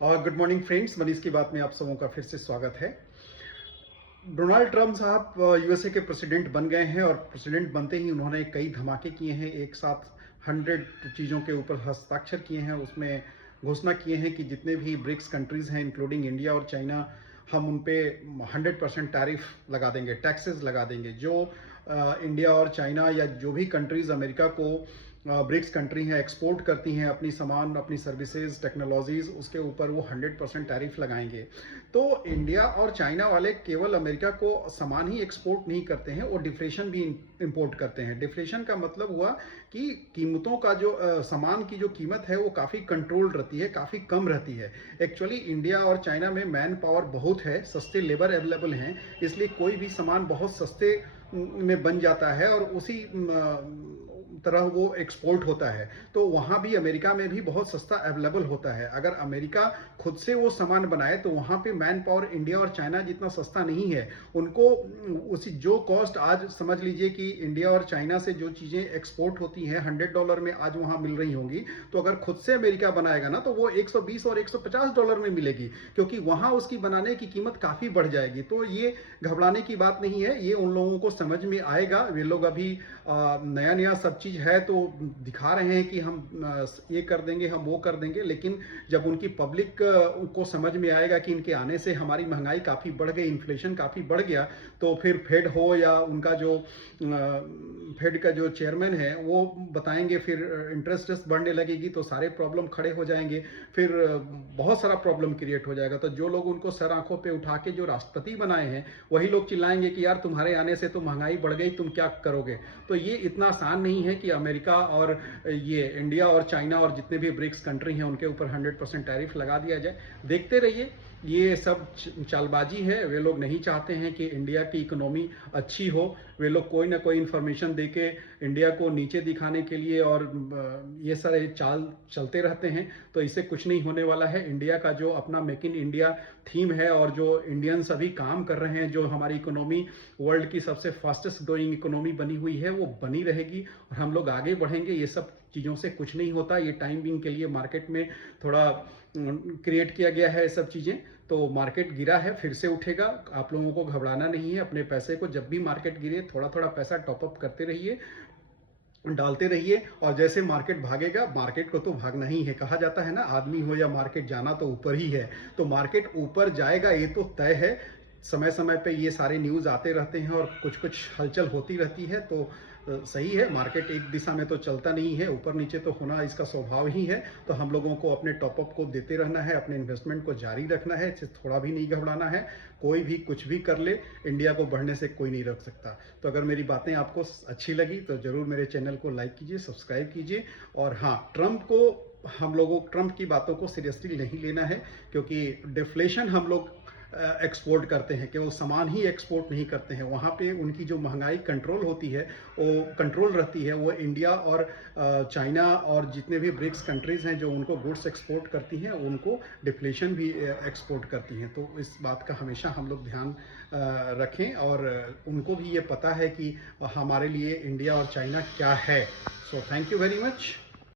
और good morning friends, Manish की बात में आप सबों का फिर से स्वागत है। डोनाल्ड ट्रंप साहब यूएसए के प्रेसिडेंट बन गए हैं और प्रेसिडेंट बनते ही उन्होंने कई धमाके किए हैं। एक साथ 100 चीज़ों के ऊपर हस्ताक्षर किए हैं। उसमें घोषणा किए हैं कि जितने भी ब्रिक्स कंट्रीज हैं इंक्लूडिंग इंडिया और चाइना, हम उन पे 100% टैरिफ लगा देंगे, टैक्सेस लगा देंगे। जो इंडिया और चाइना या जो भी कंट्रीज अमेरिका को ब्रिक्स कंट्री हैं एक्सपोर्ट करती हैं अपनी सामान, अपनी सर्विसेज, टेक्नोलॉजीज, उसके ऊपर वो 100% टैरिफ लगाएंगे। तो इंडिया और चाइना वाले केवल अमेरिका को सामान ही एक्सपोर्ट नहीं करते हैं, वो डिफ्लेशन भी इंपोर्ट करते हैं। डिफ्लेशन का मतलब हुआ कि कीमतों का जो सामान की जो कीमत है वो काफ़ी कंट्रोल रहती है, काफ़ी कम रहती है। एक्चुअली इंडिया और चाइना में मैन पावर बहुत है, सस्ते लेबर अवेलेबल हैं, इसलिए कोई भी सामान बहुत सस्ते में बन जाता है और उसी तरह वो एक्सपोर्ट होता है। तो वहाँ भी अमेरिका में भी बहुत सस्ता अवेलेबल होता है। अगर अमेरिका खुद से वो सामान बनाए तो वहाँ पे मैन पावर इंडिया और चाइना जितना सस्ता नहीं है। उनको उसी जो कॉस्ट आज समझ लीजिए कि इंडिया और चाइना से जो चीज़ें एक्सपोर्ट होती हैं $100 में आज वहाँ मिल रही होंगी, तो अगर खुद से अमेरिका बनाएगा ना तो वो 120 और $150 में मिलेगी, क्योंकि वहाँ उसकी बनाने की कीमत काफ़ी बढ़ जाएगी। तो ये घबराने की बात नहीं है, ये उन लोगों को समझ में आएगा। वे लोग अभी नया नया सब चीज़ है तो दिखा रहे हैं कि हम ये कर देंगे, हम वो कर देंगे, लेकिन जब उनकी पब्लिक को समझ में आएगा कि इनके आने से हमारी महंगाई काफ़ी बढ़ गई, इन्फ्लेशन काफ़ी बढ़ गया, तो फिर फेड हो या उनका जो फेड का जो चेयरमैन है वो बताएंगे, फिर इंटरेस्ट बढ़ने लगेगी तो सारे प्रॉब्लम खड़े हो जाएंगे, फिर बहुत सारा प्रॉब्लम क्रिएट हो जाएगा। तो जो लोग उनको सर आंखों पे उठा के जो राष्ट्रपति बनाए हैं वही लोग चिल्लाएंगे कि यार तुम्हारे आने से तो महंगाई बढ़ गई, तुम क्या करोगे। तो ये इतना आसान नहीं है कि अमेरिका और ये इंडिया और चाइना और जितने भी ब्रिक्स कंट्री हैं उनके ऊपर 100% टैरिफ लगा दिया जाए। देखते रहिए, ये सब चालबाजी है। वे लोग नहीं चाहते हैं कि इंडिया की इकोनॉमी अच्छी हो। वे लोग कोई ना कोई इन्फॉर्मेशन देके इंडिया को नीचे दिखाने के लिए और ये सारे चाल चलते रहते हैं। तो इससे कुछ नहीं होने वाला है। इंडिया का जो अपना मेक इन इंडिया थीम है और जो इंडियंस अभी काम कर रहे हैं, जो हमारी इकोनॉमी वर्ल्ड की सबसे फास्टेस्ट ग्रोइंग इकोनॉमी बनी हुई है, वो बनी रहेगी और हम लोग आगे बढ़ेंगे। ये सब चीज़ों से कुछ नहीं होता। ये टाइम बिंग के लिए मार्केट में थोड़ा क्रिएट किया गया है सब चीज़ें। तो मार्केट गिरा है, फिर से उठेगा। आप लोगों को घबराना नहीं है। अपने पैसे को जब भी मार्केट गिरे थोड़ा थोड़ा पैसा टॉपअप करते रहिए, डालते रहिए, और जैसे मार्केट भागेगा, मार्केट को तो भागना ही है। कहा जाता है ना, आदमी हो या मार्केट, जाना तो ऊपर ही है। तो मार्केट ऊपर जाएगा, ये तो तय है। समय समय पे ये सारे न्यूज़ आते रहते हैं और कुछ कुछ हलचल होती रहती है। तो सही है, मार्केट एक दिशा में तो चलता नहीं है, ऊपर नीचे तो होना इसका स्वभाव ही है। तो हम लोगों को अपने टॉपअप को देते रहना है, अपने इन्वेस्टमेंट को जारी रखना है, इससे थोड़ा भी नहीं घबराना है। कोई भी कुछ भी कर ले, इंडिया को बढ़ने से कोई नहीं रोक सकता। तो अगर मेरी बातें आपको अच्छी लगी तो ज़रूर मेरे चैनल को लाइक कीजिए, सब्सक्राइब कीजिए। और हाँ, ट्रंप की बातों को सीरियसली नहीं लेना है, क्योंकि डिफ्लेशन हम लोग एक्सपोर्ट करते हैं, केवल सामान ही एक्सपोर्ट नहीं करते हैं। वहाँ पे उनकी जो महंगाई कंट्रोल होती है, वो कंट्रोल रहती है। वो इंडिया और चाइना और जितने भी ब्रिक्स कंट्रीज़ हैं जो उनको गुड्स एक्सपोर्ट करती हैं, उनको डिफ्लेशन भी एक्सपोर्ट करती हैं। तो इस बात का हमेशा हम लोग ध्यान रखें, और उनको भी ये पता है कि हमारे लिए इंडिया और चाइना क्या है। So thank you very much.